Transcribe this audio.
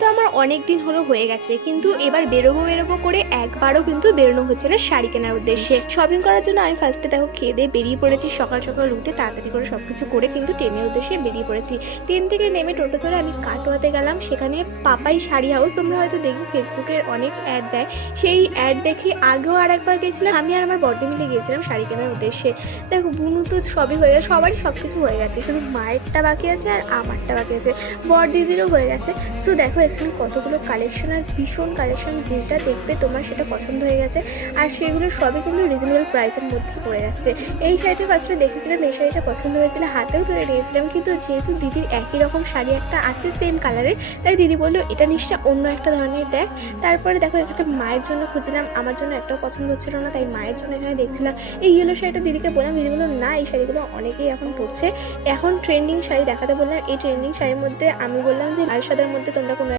তো আমার অনেক দিন হলো হয়ে গেছে, কিন্তু এবার বেরোবো করে একবারও কিন্তু বেরোনো হচ্ছে না শাড়ি কেনার উদ্দেশ্যে। শপিং করার জন্য আমি ফার্স্টে দেখো খেয়ে দিয়ে বেরিয়ে পড়েছি, সকাল সকাল উঠে তাড়াতাড়ি করে সব কিছু করে কিন্তু ট্রেনের উদ্দেশ্যে বেরিয়ে পড়েছি। ট্রেন থেকে নেমে টোটো ধরে আমি কাটোয়াতে গেলাম। সেখানে পাপাই শাড়ি হাউস, তোমরা হয়তো দেখবে ফেসবুকের অনেক অ্যাড দেয়, সেই অ্যাড দেখে আগেও আর একবার গেছিলাম। আমি আর আমার বড়দি মিলে গিয়েছিলাম শাড়ি কেনার উদ্দেশ্যে। দেখো বুনু তো সবই হয়ে গেছে, সবারই সব কিছু হয়ে গেছে, শুধু মায়েরটা বাকি আছে আর আমারটা বাকি আছে, বর দিদিরও হয়ে গেছে। সো দেখো এখানে কতগুলো কালেকশন, আর ভীষণ কালেকশন, যেটা দেখবে তোমার সেটা পছন্দ হয়ে গেছে। আর সেগুলো সবই কিন্তু রিজনেবল প্রাইসের মধ্যেই পড়ে যাচ্ছে। এই শাড়িটা ফার্স্টে দেখেছিলাম, এই শাড়িটা পছন্দ হয়েছিল, হাতেও ধরে নিয়েছিলাম, কিন্তু যেহেতু দিদির একই রকম শাড়ি একটা আছে সেম কালারের, তাই দিদি বললো এটা নিশ্চয় অন্য একটা ধরনের দেখ। তারপরে দেখো একটা মায়ের জন্য খুঁজলাম, আমার জন্য একটাও পছন্দ হচ্ছিল না, তাই মায়ের জন্য এখানে দেখছিলাম। এই ইয়েলো শাড়িটা দিদিকে বললাম, দিদি বললো না এই শাড়িগুলো অনেকেই এখন পরছে, এখন ট্রেন্ডিং শাড়ি দেখাতে বললাম। এই ট্রেন্ডিং শাড়ির মধ্যে আমি বললাম যে লাল সাদার মধ্যে তোমরা কোনো